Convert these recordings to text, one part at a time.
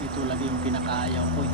Ito lagi yung pinakaayaw ko eh.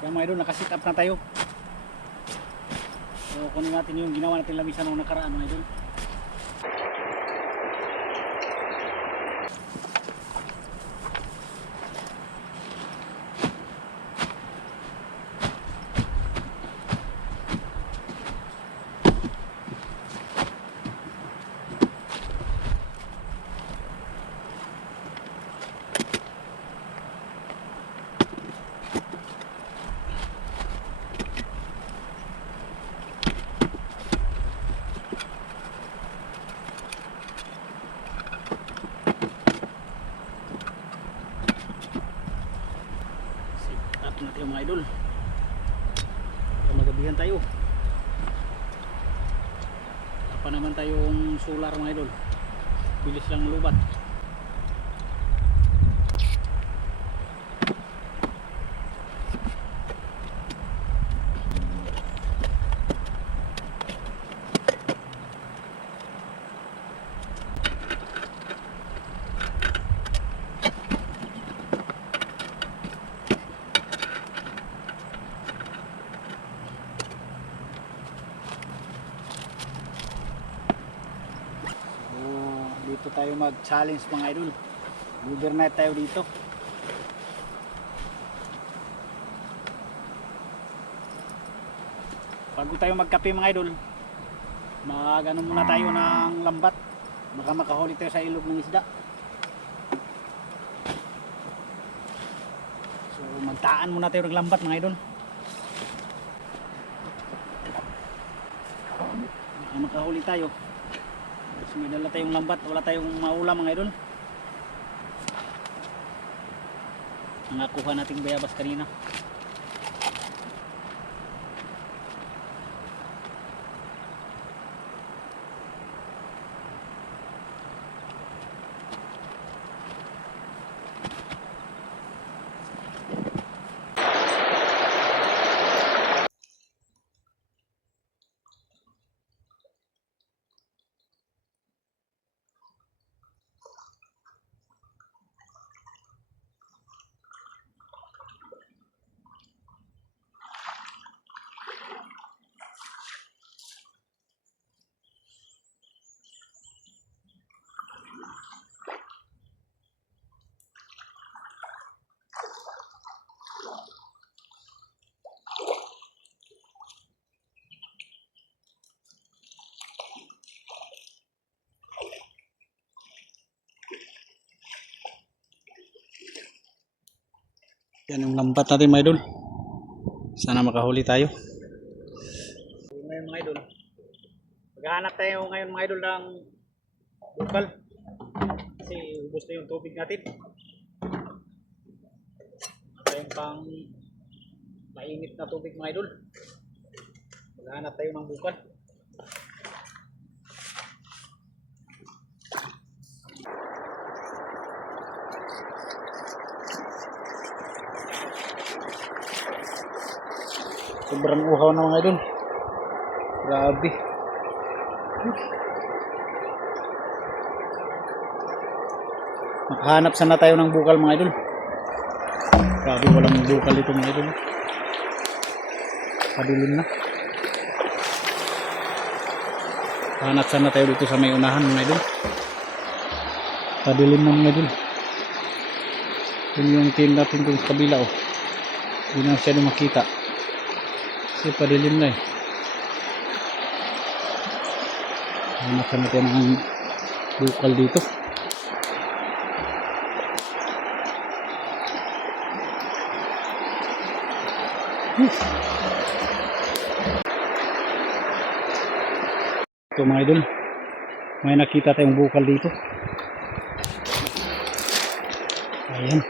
Kaya mga idol, nakasit up na tayo. So kunin natin yung ginawa natin lamisan nung nakaraan mga idol. Natin yung mga idol para magabihan tayo. Apa naman tayong solar mga idol, bilis lang lubat. Dito tayo mag-challenge mga idol. Overnight tayo dito. Bago tayo magkape mga idol, mag-ano muna tayo ng lambat. Baka makahuli tayo sa ilog ng isda. So magtaan muna tayo ng lambat mga idol. Baka makahuli tayo. So may dala tayong lambat, wala tayong maulam mga idol. Nakuha nating bayabas kanina. Yan yung lambat natin mga idol. Sana makahuli tayo. Ngayon mga idol, maghahanap tayo ngayon mga idol ng bukal. Kasi ubos na yung tubig natin. Ito yung pang mainit na tubig mga idol. Maghahanap tayo ng bukal. Sobrang uhaw na mga idol. Grabe. Makahanap sana tayo ng bukal mga idol. Grabe, walang bukal dito mga idol. Padilim na. Hanap sana tayo dito sa may unahan mga idol. Padilim na mga idol. Yun yung team natin dun sa kabila oh. Hindi na masyado makita. Kasi padilim na eh. Hanap sana tayo ng bukal dito. Ito mga idol, may nakita tayong bukal dito. Ayan.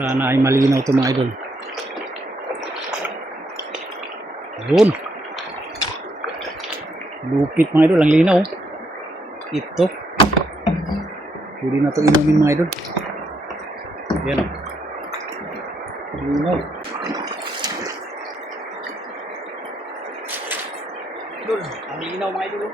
Sana ay malinaw ito mga idol. Ayun. Lupit mga idol, ang linaw. Ito. Pwede na ito inumin mga idol. Ayan o. Linaw. Idol, ang linaw mga idol.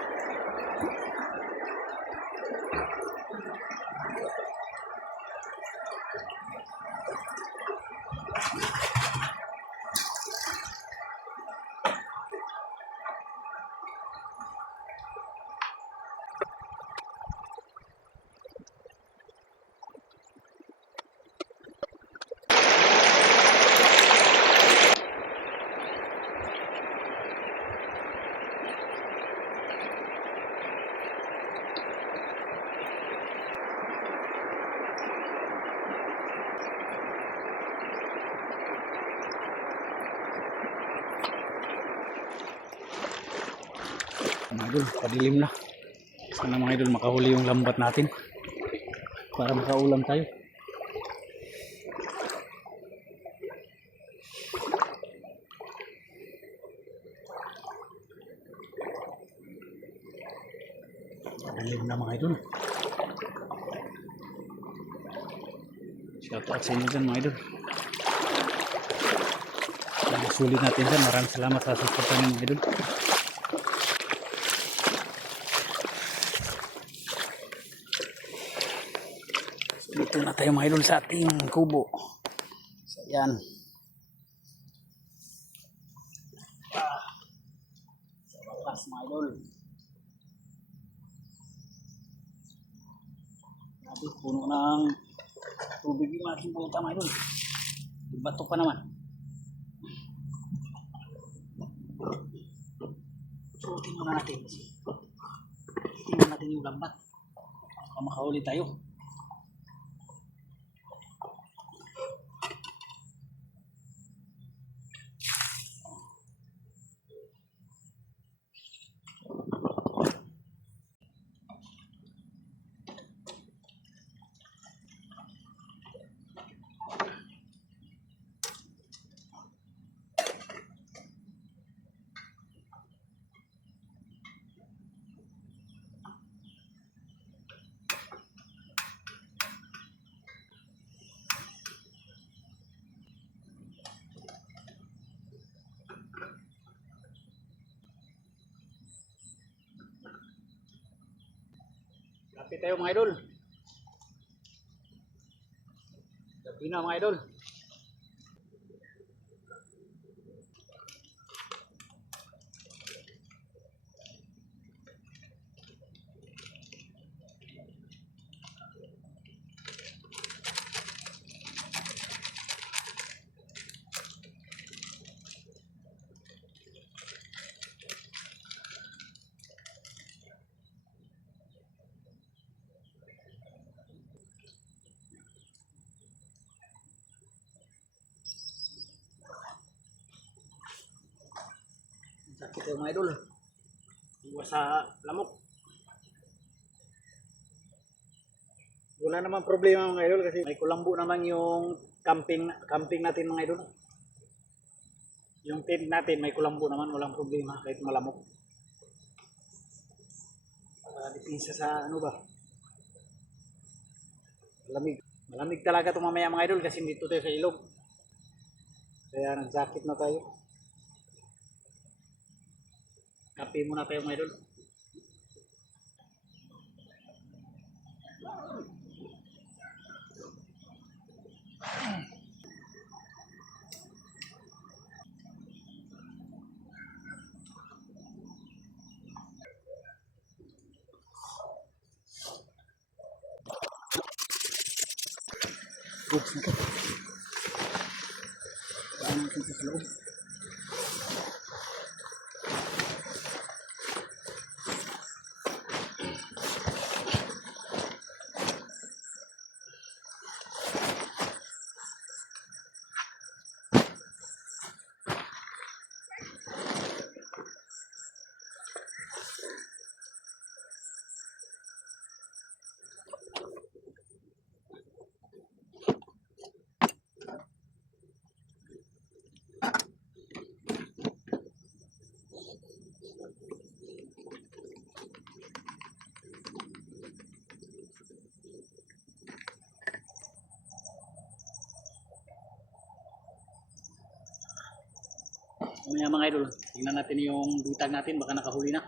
Mga idol, padilim na. Sana mga idol makahuli yung lambat natin para makaulam tayo. Padilim na mga idol. Shout out sa inyo dyan mga idol. Sulit natin dyan. Maraming salamat sa support namin mga idol. Dito na tayo mga idol sa ating kubo. So yan. Sa wakas mga idol. Natin puno ng tubig yung aking punta mga idol. Bato pa naman. So tingnan natin. Tingnan natin yung lambat. Baka makahuli tayo. Lapit tayo mga idol. Lapit na mga idol. Ito mga idol. Iwas sa lamok. Wala naman problema mga idol kasi may kulambo naman yung camping natin mga idol. Yung tent natin may kulambo naman, walang problema kahit malamok. Dipinsa sa ano ba? Malamig. Malamig talaga itong mamaya mga idol kasi dito tayo sa ilog. Kaya nag-jacket na tayo. Kape muna tayo mga idol. Oops, ito. Saan natin sa loob? Mamaya mga idol, tingnan natin yung bitag natin, baka nakahuli na.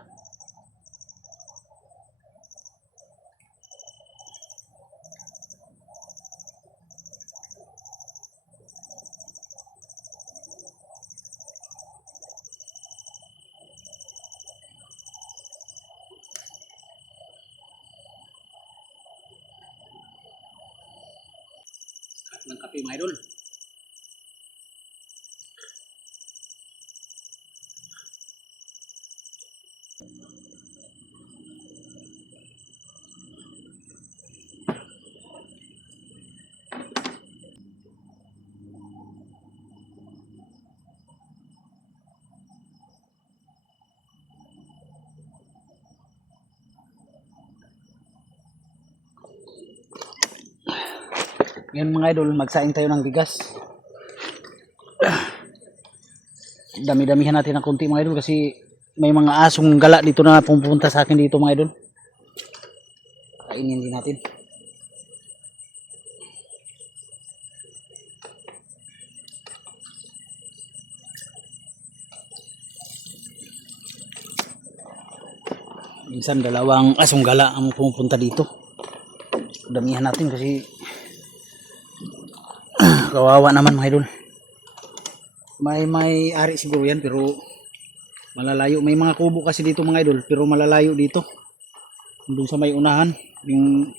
Sarap ng kape mga idol. Ngayon mga idol, magsaing tayo ng bigas. Dami-damihan natin ng konti mga idol kasi may mga asong gala dito na pupunta sa akin dito mga idol. Kainin din natin. Minsan dalawang asong gala ang pupunta dito. Damihan natin kasi kawawa naman mga idol. May ari siguro yan pero malalayo. May mga kubo kasi dito mga idol pero malalayo dito. Doon sa may unahan yung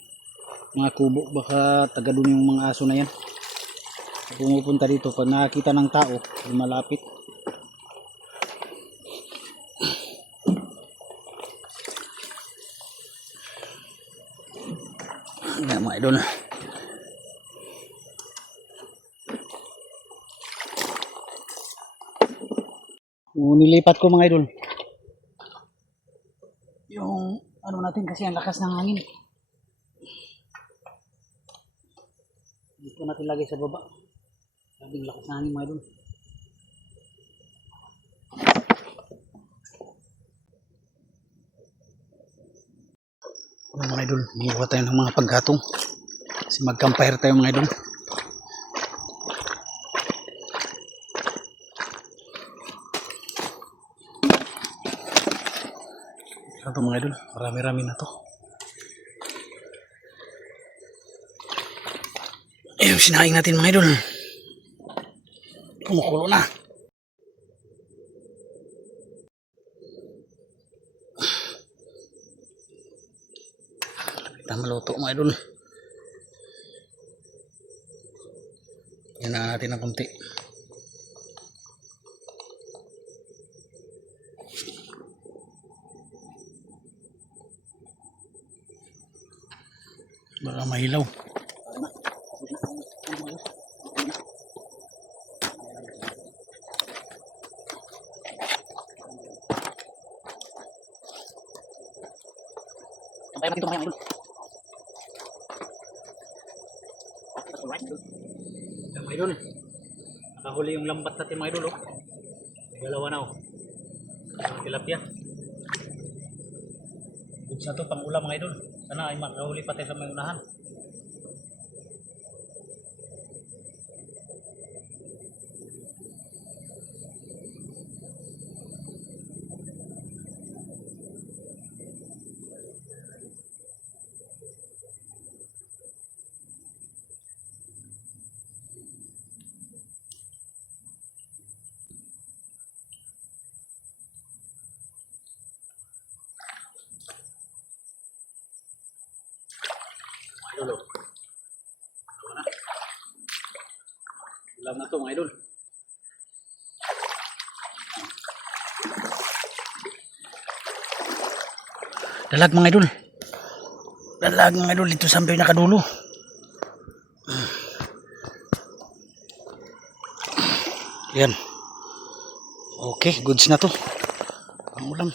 mga kubo, baka taga doon yung mga aso na yan. Pumupunta dito pag nakakita ng tao, malapit. Ayan mga idol. Nilipat ko mga idol yung ano natin kasi ang lakas ng hangin. Dito natin lagay sa baba. Sabing lakas ng hangin mga idol. Mga idol, buha tayo ng mga paggatong kasi mag-campfire tayo mga idol. Ito mga idol, marami-rami na to. Yung sinaing natin mga idol, kumukulo na. Kita maluto mga idol. Yan na natin ng konti. Baka mahilaw. natin ito mga idol. Alright, mga idol. Nakahuli yung lambat natin mga idol. Dalawa na ang tilapia. Goods na to pang ulam mga idol. Sana ay makahuli pa tayo sa may unahan. Idol. Ulam na to mga idol. Dalag mga idol. Dalag mga idol dito sampai nakadulo. Yan. Okay, goods na to. Ang ulam.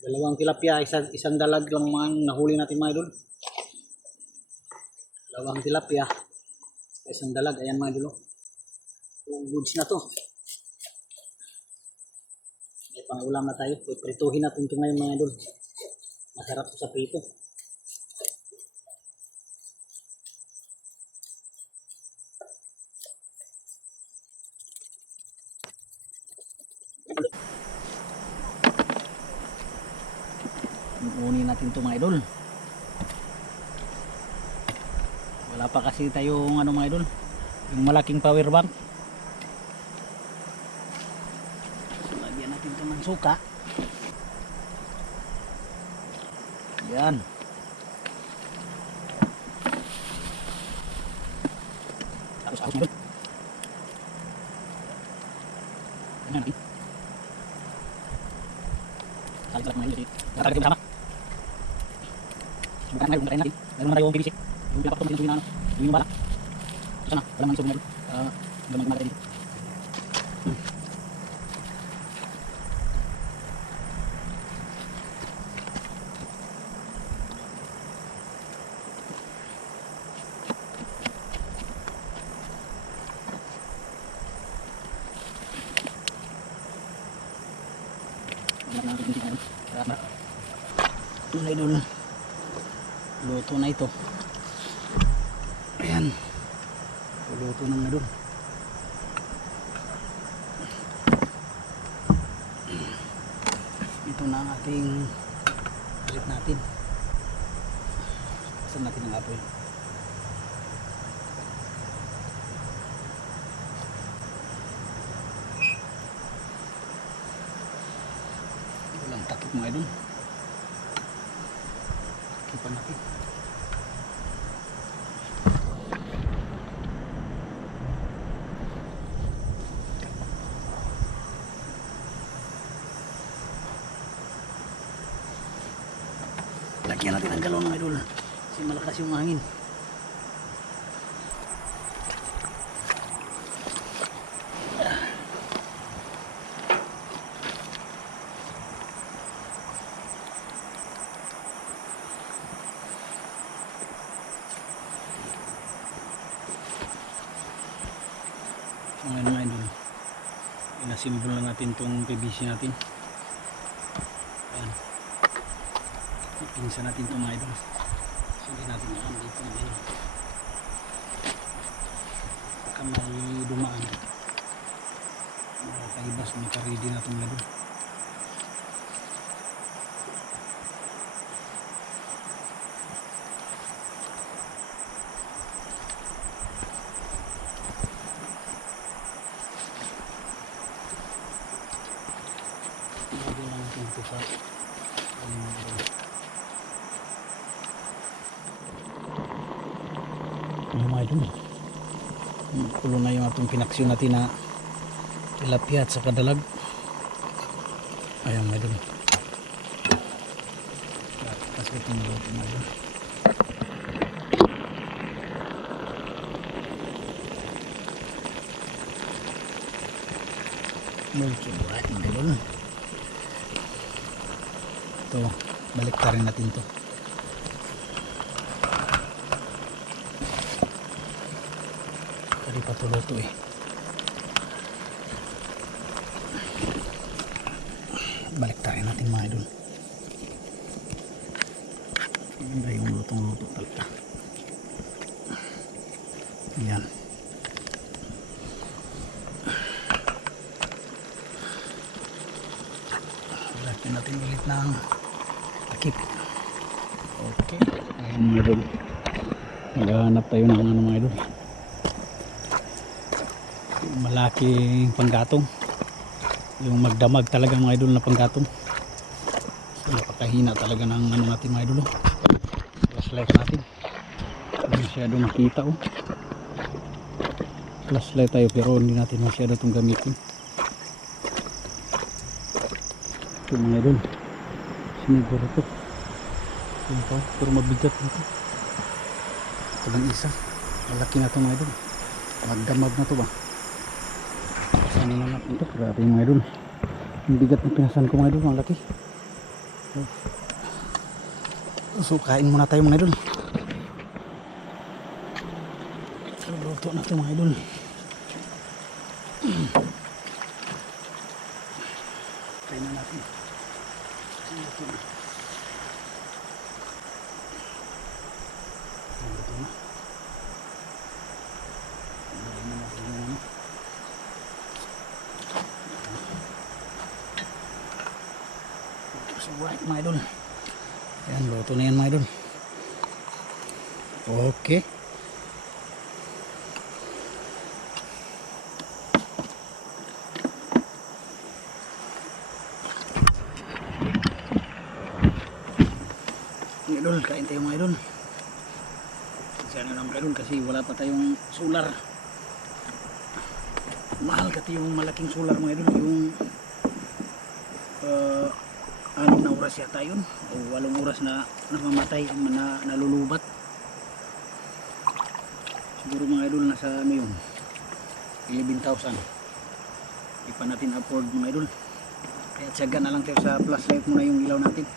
Dalawang tilapia, isang dalag lang man nahuli natin mga idol. Dalawang tilapia, isang dalag, ayan mga idol. Goods na to. May pang-ulam na tayo. Prituhin natin ito ngayon mga idol. Masarap to sa prito. Unin natin ito mga idol. Wala pa kasi tayong ano mga idol, yung malaking power bank. So, lagyan natin ito ng suka. Yan. Tapos mga idol. Yan natin. Salit-salit mga idol. Natalagay mo sama. Bukan ngayon, bukan natin. Meron na tayong PVC. Yung pinapakot natin yung ano, yung bala. Sana, wala mang isubin natin. Wala mang gumagatay dito. Wala na natin yung ano. Ito na idol. Luto na ito. Ayan. Luto na idol. Ito na ang ating ulit natin. Saan natin ang apoy? Walang takip mga idol. Takipan natin. Lagyan natin ang galon mga idol kasi malakas yung hangin. Mga idol, inasimbol na natin itong PVC natin. Ayan. Pinsa natin itong mga idol. Hindi natin yan dito na din. Baka may dumaan. Makaibas, makaredy na itong mga idol. Lagyan lang natin ito sa mga idol. Kulo na yung atong pinaksyon natin na tilapia at saka dalag. Ayan mga idol. Tapos itong luto mga idol. Milky White mga idol. Ito, balik ka rin natin to. Hindi pa tulo to eh. Balik tayo natin mga idol. Ganda yung lutong-luto talaga. Yan. Lagyan natin ulit ng takip. Okay. Ayan mga idol. Maghahanap tayo ng ano mga idol. Malaking panggatong. Yung magdamag talaga mga idol na panggatong. So, napakahina talaga ng ano natin mga idol. Flashlight natin. Hindi masyado makita oh. Flashlight tayo pero hindi natin masyado itong gamitin. Ito mga idol. Siniguro ito. Pero mabigat nito. Ito lang isa. Malaki na ito mga idol. Magdamag na ito ba? Saan na natin ito? Grabe mga idol. Ang bigat na pinasan ko mga idol. Ang laki. So kain muna tayo mga idol. So luto na ito mga idol. Kain na natin. Luto na. Luto na. Luto na natin yung ano. So right mga idol. Yan, luto na yan mga idol. Okay. Mga idol, kain tayo mga idol. Sana lang mga idol kasi wala pa tayong solar. Mahal kasi yung malaking solar mga idol. Yung 6 na oras yata yun o 8 oras na namamatay na nalulubat. Siguro mga idol nasa ano yun 11,000. Di pa natin afford mga idol, kaya tsaga na lang tayo sa flashlight muna yung ilaw natin.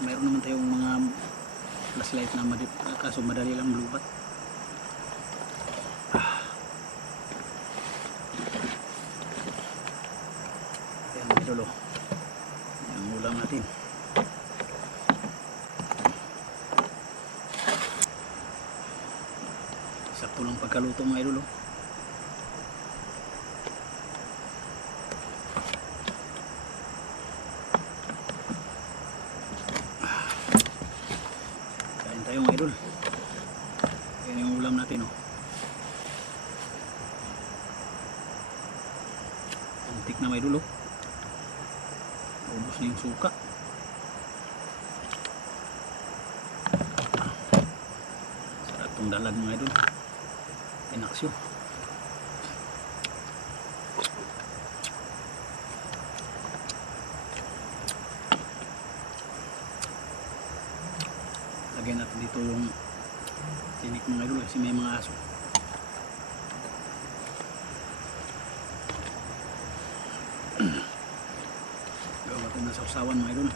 Mayroon naman tayong mga flashlight na kaso madali lang malubat. Idol, ang ulam natin sakto lang pagkaluto mga idol. Kain tayo mga idol. Yan yung ulam natin oh. Antik na mga idol oh. Ubos na yung suka. Sarap itong dalag mga idol. Inaksyo. Lagyan natin dito yung tinik mga idol kasi may mga aso. Sa usawan mga idol.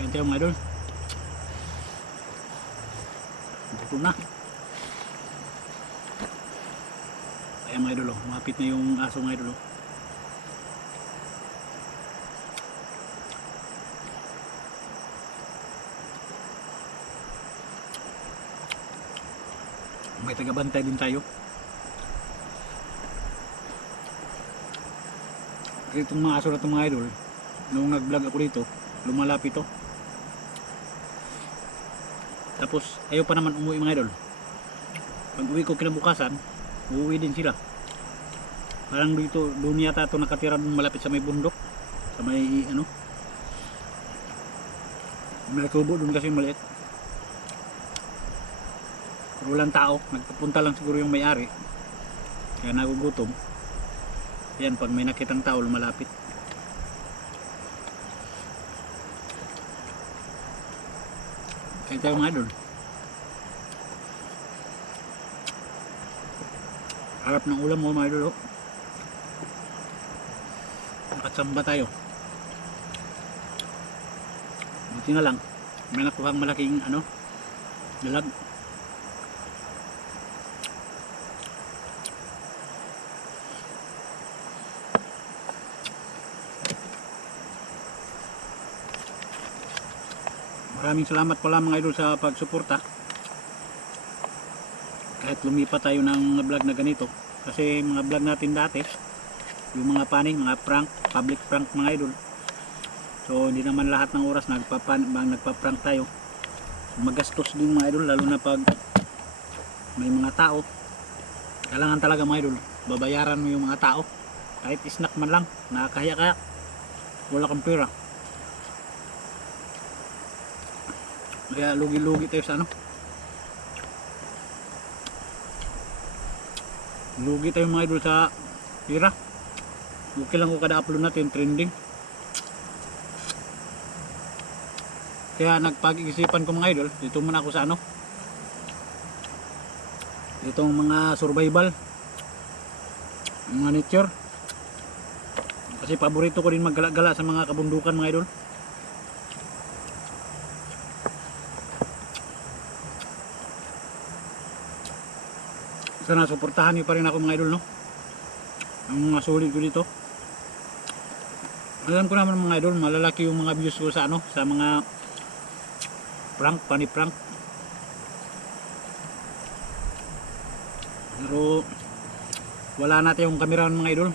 Kain tayo mga idol. Buto na. Ayan mga idol, mapit na yung aso mga idol. May tagabantay din tayo. Kasi itong mga aso na itong mga idol, nung nag-vlog ako dito, lumalapit to. Tapos ayaw pa naman umuwi mga idol. Pag uwi ko kinabukasan, uuwi din sila. Parang dito, doon yata ito nakatira doon malapit sa may bundok. Sa may ano. May kubo doon kasi maliit. Pero walang tao, nagpupunta lang siguro yung may-ari. Kaya nagugutom. Yan, pag may nakitang tao lumalapit. Kaya tayo mga idol. Harap ng ulam mo mga idol. Nakatsamba tayo. Buti na lang, may nakuhang malaking ano, dalag. Maraming salamat pala mga idol sa pagsuporta. Kahit lumipat tayo ng vlog na ganito. Kasi mga vlog natin dati, yung mga paning, mga prank, public prank mga idol. So hindi naman lahat ng oras nagpa-prank tayo. Magastos din mga idol, lalo na pag may mga tao. Kailangan talaga mga idol, babayaran mo yung mga tao. Kahit snack man lang, nakakahiya kaya wala kang pera. Kaya lugi-lugi tayo sa ano. Lugi tayo mga idol sa pera. Okay lang kung kada upload natin trending. Kaya nagpag-isipan ko mga idol, dito muna ako sa ano. Itong mga survival, mga nature. Kasi paborito ko din maggala-gala sa mga kabundukan mga idol. Sana suportahan niyo pa rin ako mga idol, no? Ang mga sulit ko dito. Alam ko naman mga idol, malalaki yung mga views ko sa ano, sa mga prank, funny prank. Pero wala natin yung cameraman mga idol.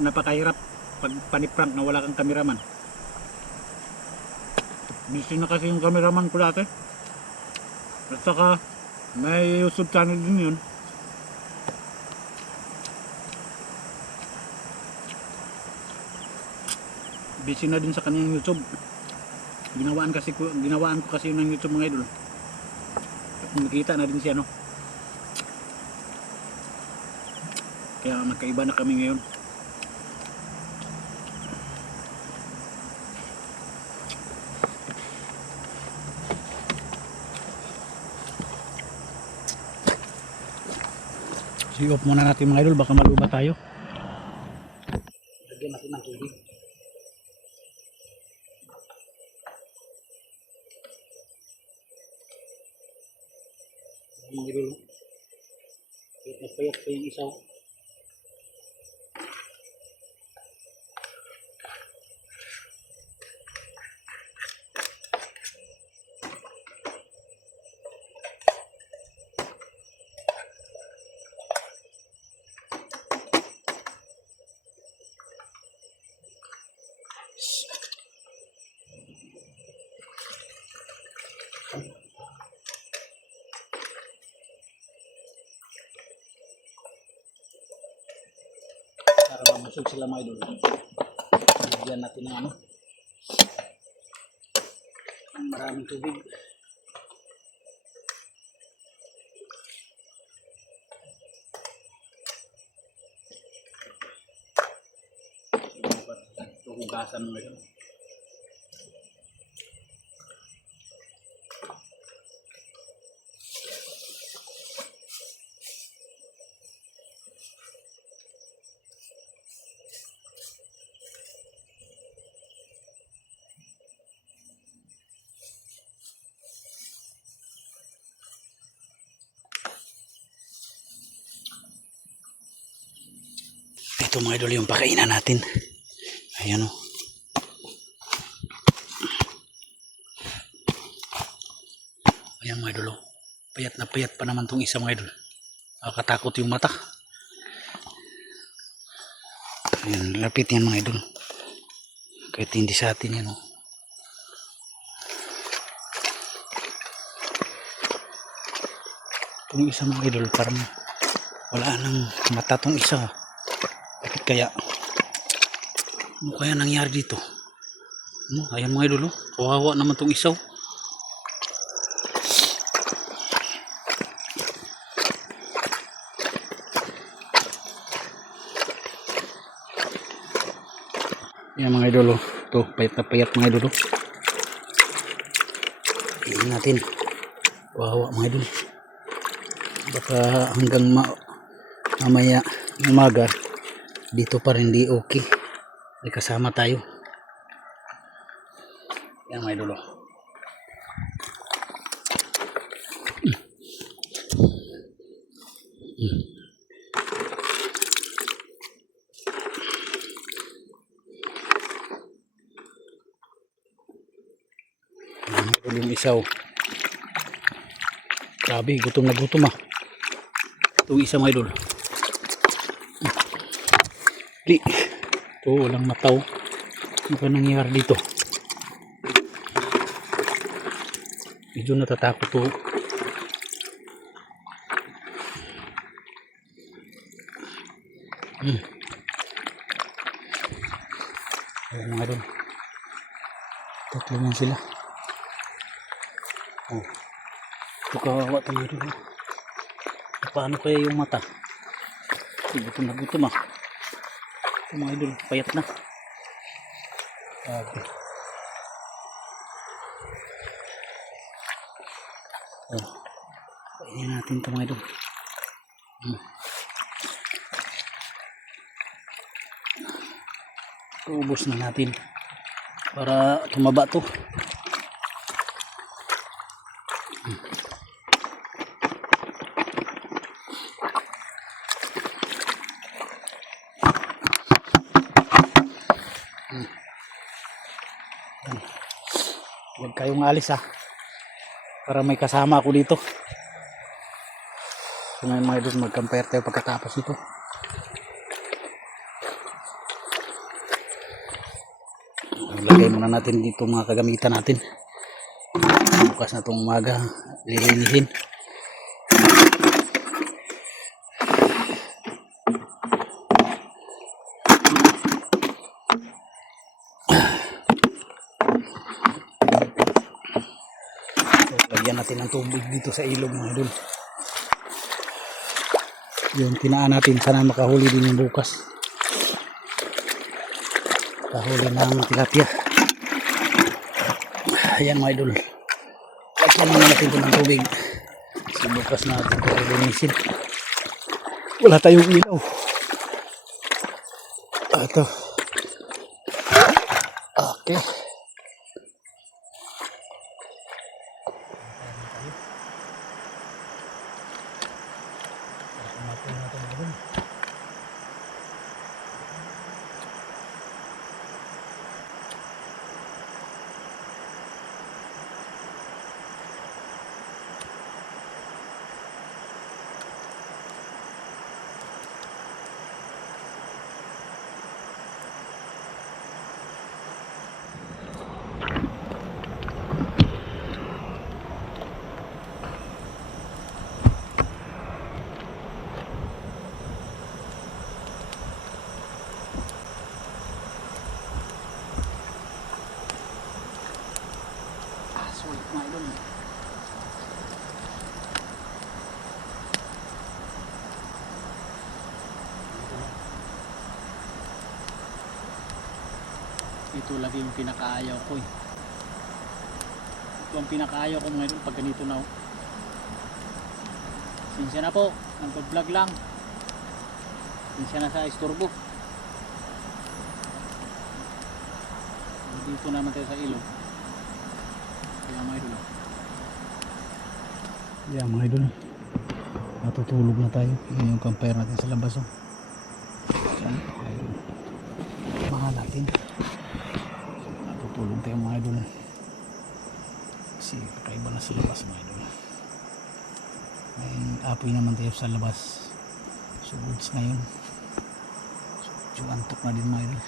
Napakahirap pag funny prank na wala kang cameraman. Busy na kasi yung cameraman ko dati. At saka may YouTube channel din yun. Busy na din sa kanyang YouTube. Ginawaan ko kasi ng YouTube mga idol. At nakita na din siya, no. Kaya magkaiba na kami ngayon. I-off muna natin mga idol, baka maluba tayo. Lagyan natin ng tubig. Mga idol, payat pa yung isaw. Para mamusog sila mga idol. Lagyan natin ng ano, maraming tubig. Hugasan mo ito. Ito mga idol yung pakainan natin. Ayan o. Ayan mga idol o. Payat na payat pa naman tong isa mga idol. Nakakatakot yung mata. Ayan, lapit yan mga idol. Kahit hindi sa atin yan o. Itong isa mga idol parang wala nang mata tong isa. Bakit kaya? Ano kaya nangyari dito? Ayan mga idol, kawawa naman tong isaw. Ayan mga idol, ito payat na payat mga idol. Tingnan natin. Kawawa mga idol. Baka hanggang mamaya umaga dito pa rin di okay. May kasama tayo. Yan mga idol. Yung isaw. Grabe, gutom na gutom ah. Itong isa mga idol. Di. Ito, walang mataw. Ano ba nangyayari dito? Medyo natatakot to. Ayan mga idol. Tatlo yan sila. Oh. Ito kawawa tayo dito. Paano kaya yung mata? Gutom na gutom ah. Ito mga idol, payat na. Okay. Oh. Painin natin ito mga idol. Ubos na natin para tumaba to. Huwag kayong alis ha, para may kasama ako dito. So ngayon mga idol, mag-compare tayo pagkatapos ito. Lagay muna natin dito mga kagamitan natin. Bukas na itong umaga lilinihin. Lagyan natin ng tubig dito sa ilog mga idol. Yung tinaan natin, sana makahuli din yung bukas. Kahuli ng tilapia. Ayan mga idol. Lagyan muna natin ito ng tubig. Kasi bukas na natin ito linisin. Wala tayong ilaw. Ito. Okay. Mga idol. Ito lagi yung pinakaayaw ko eh. Ito ang pinakaayaw ko mga idol pag ganito na. Sinsya na po, nagpa-vlog lang. Sinsya na sa istorbo. Dito naman tayo sa ilog. Kaya mga idol. Yeah mga idol. Natutulog na tayo. Yun yung compare natin sa labas. Oh. Yan, mga idol. Mahal natin. Natutulog tayo mga idol. Kasi kakaiba na sa labas mga idol. May apoy naman tayo sa labas. So goods na yun. So antok na din mga idol.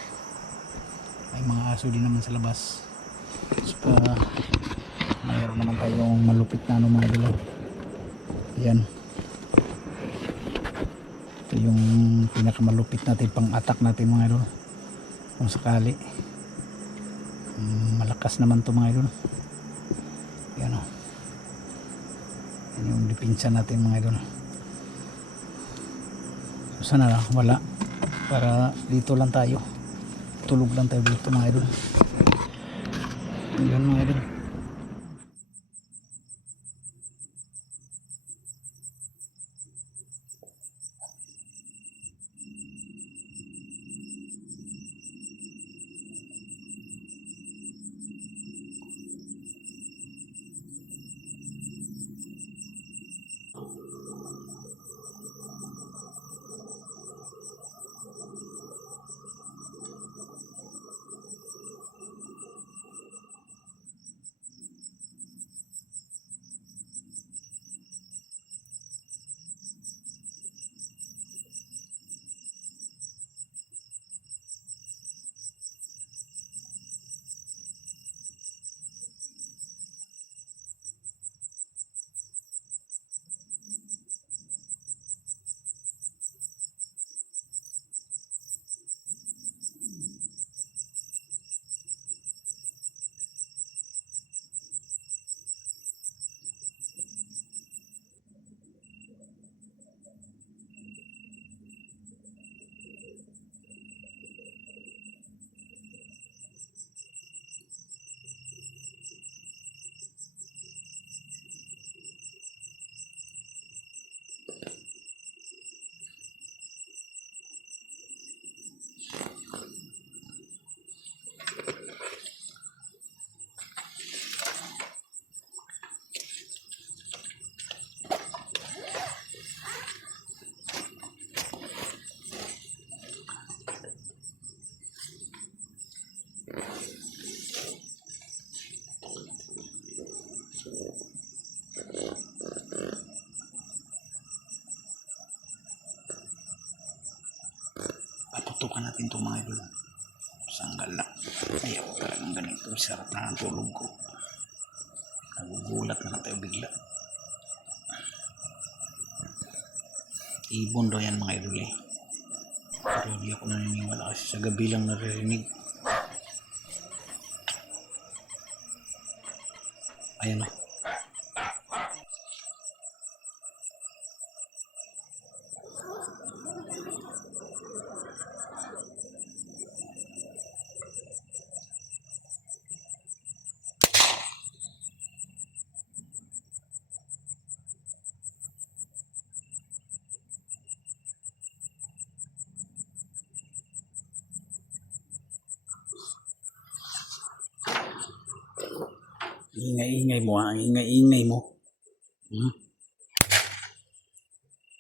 May mga aso din naman sa labas. So mayroon naman tayong malupit na ano mga idol. Yan. Ito yung pinakamalupit natin pang attack natin mga idol. Kung sakali. Malakas naman to mga idol. Yan o. Yan yung dipinsa natin mga idol. So sana lang wala. Para dito lang tayo. Tulog lang tayo dito mga idol. Yan mga idol. Patutukan natin itong mga idol. Sanggal lang. Ayaw talagang ganito. Sarap na ang tulog ko. Nagugulat na tayo bigla. Ibon daw yan mga idol eh. Pero hindi ako naniniwala kasi sa gabi lang naririnig. Ayan o. Ingay-ingay mo ha. Ang ingay-ingay mo.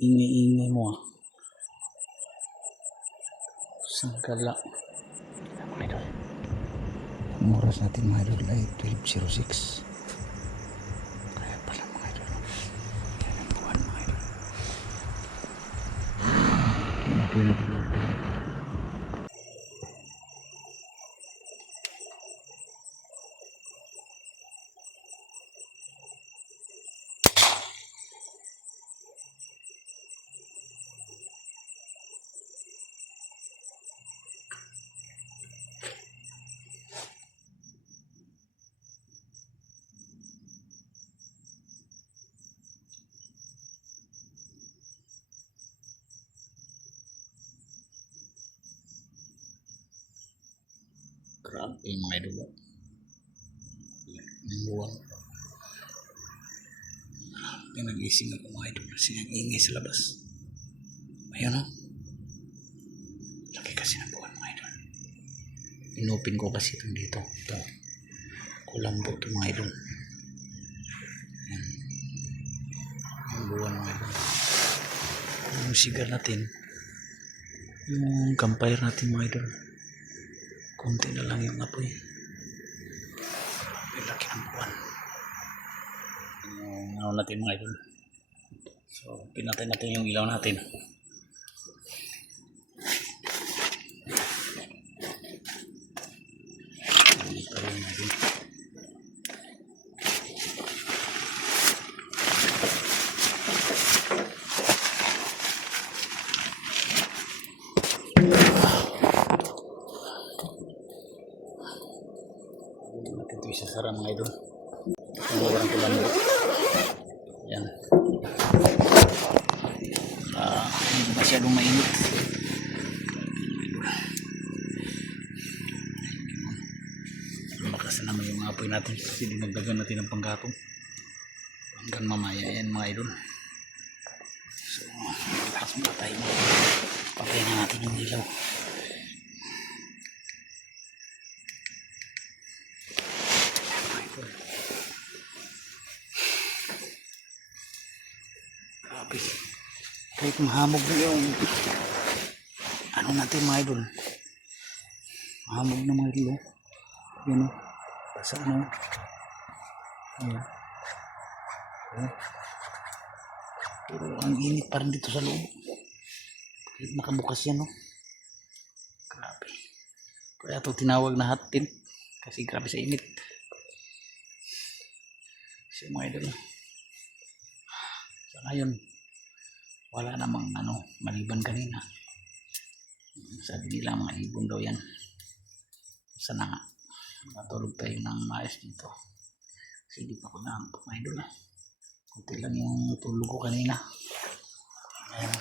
Ingay-ingay mo ha. Sangkala. Ang oras natin mga idol ay 12:06. Kaya pala mga idol. Yan ang buwan mga idol. Grabe mga idol. Ang buwan. Nag-ising ako mga idol kasi ang ingay sa labas. Ayun o. Laki kasi ng buwan mga idol. Inopin ko kasi itong dito. Ito. Kulambo ito mga idol. Ang buwan mga idol. Yung sigar natin Yung campfire natin mga idol. Kunti na lang yung apoy. May laki ng buwan. Yung ano natin mga idol. So, pinatay natin yung ilaw natin. Natin ito isasara mga idol. Pinawaran ko lang. Yan. Hindi masyadong mainit. Lumakas na naman yung apoy natin kasi dinagdagan natin ng panggatong hanggang mamaya yan mga idol. So lakas muna tayo, patay na natin yung ilaw. Grabe, kahit mahamog na yung ano natin mga idol, mahamog na mga idol. Yan o, basa na o. Ayan. Pero ang init pa rin dito sa loob. Kahit nakabukas yan o. Grabe. Kaya ito tinawag na hot tent. Kasi grabe sa init. So mga idol, sa ngayon wala namang ano, maliban kanina. Sabi nila mga ibon daw yan. Sana nga matulog tayo ng maayos dito. Kasi hindi pa ko nahanap mga idol. Kunti lang yung tulog ko kanina. Ayan.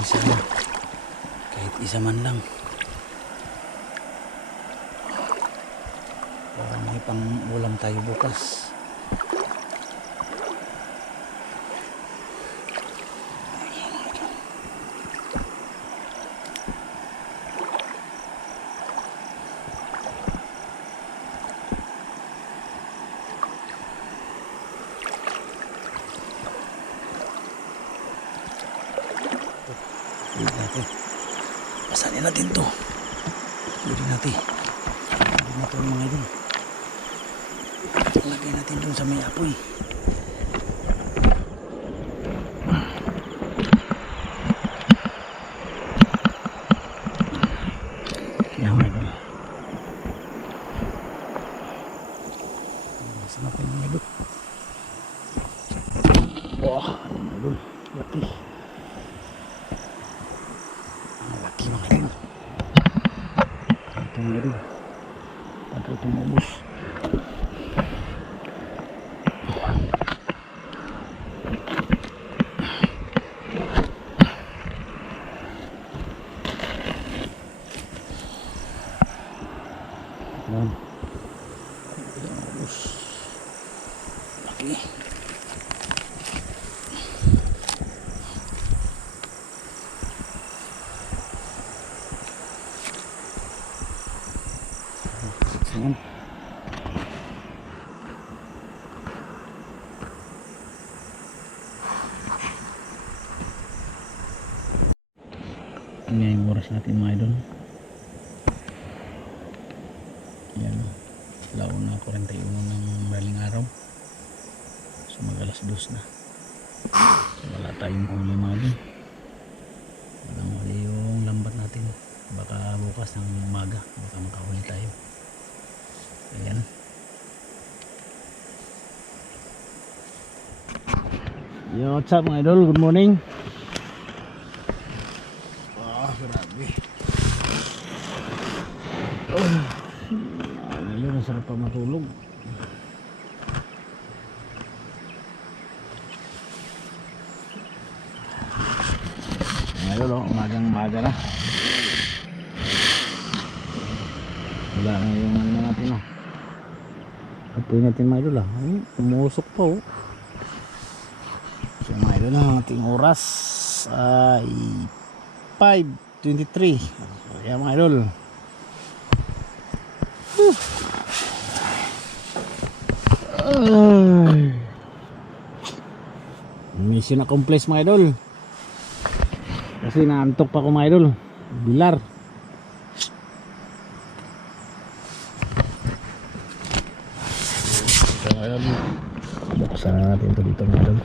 makahuli sana. Kahit isa man lang. Para may pang ulam tayo bukas. Pasanin natin to. Pwede natin. Pwede na ito mga idol. Lagay natin dun sa may apoy. Yan mga idol. Saan natin mga idol? Wah, mga idol. Laki. Laki mga idol. Ito mga idol. Tagal itong maubos. Yan. Ito maubos. Laki. Yan. Yan yung oras natin mga idol. Yan. Launa 41 ng maling araw. So mag alas 2 na. So wala tayong huli mga idol. Walang huli yung lambat natin. Baka bukas ng umaga baka makahuli tayo. Ayan. Yo, what's up mga idol? Good morning. Grabe. Ngayon, masarap pa matulog. Ngayon, umagang umaga na. Wala na yung ano natin. Apoy natin mga idol. Umusok pa. So mga idol, ang ating oras ay 5:23. Ayan mga idol. Mission accomplished mga idol. Kasi naantok pa ko mga idol. Bilar. So mga idol, buksan na natin ito dito mga idol.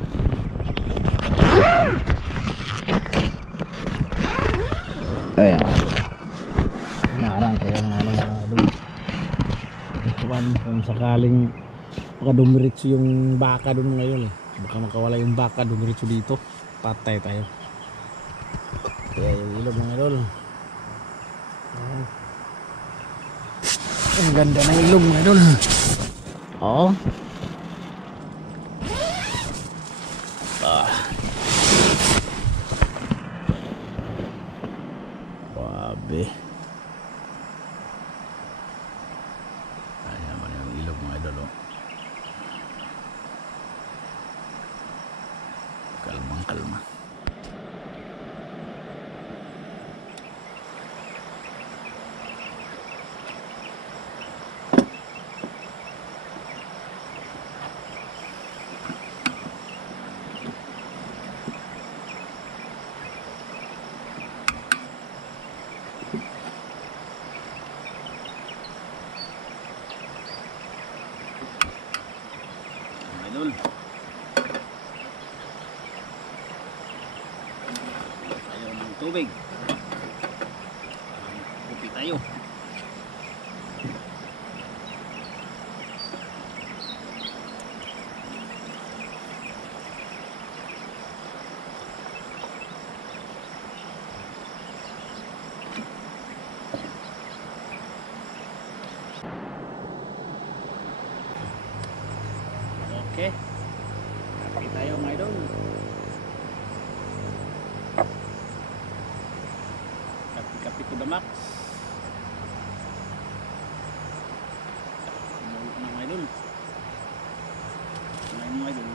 Ayan. Narang kaya mga idol. Kung sakaling baka dumiritso yung baka doon ngayon baka makawala yung baka dumiritso dito, patay tayo. Kaya yung ilog mga idol. Ang ganda ng ilog mga idol. Oo. Wabe. Ayan naman yung ilog mga idol. Kalmang kalma. Idol. Ayaw ng tubig. Kupi tayo. Okay. Kapag tayo mga idol. Max. Umuwi na mga idol. Ngayon mga idol.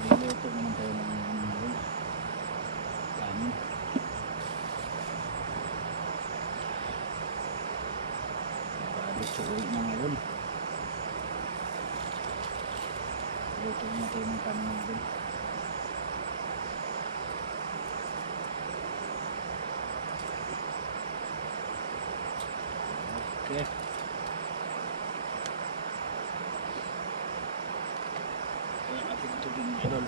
Niluto naman tayo ng mga idol. Kanin. Gusto uwi na ngayon. Luto na tayo ng kanin natin. Okay. Kaya ating tubig mga idol.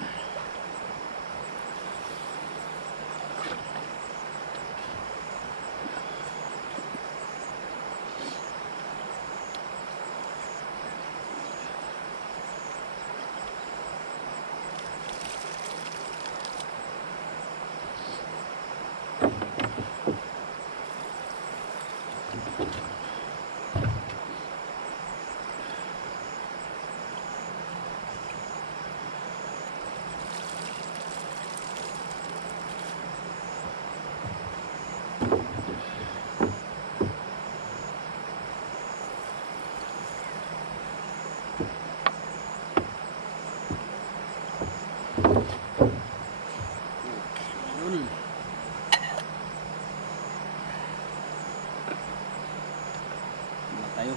Tayo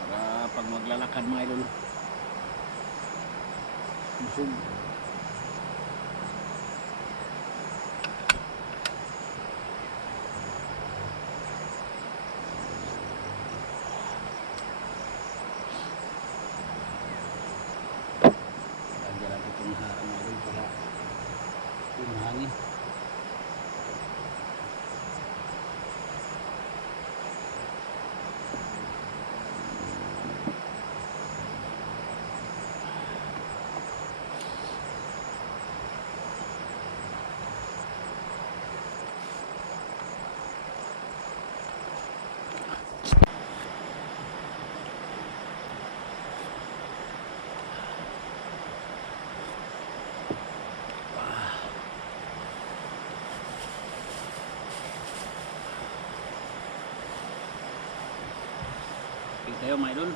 para pag maglalakad mga idol busog. Lagyan natin itong harang mga idol para umahangin. Tayo mga idol.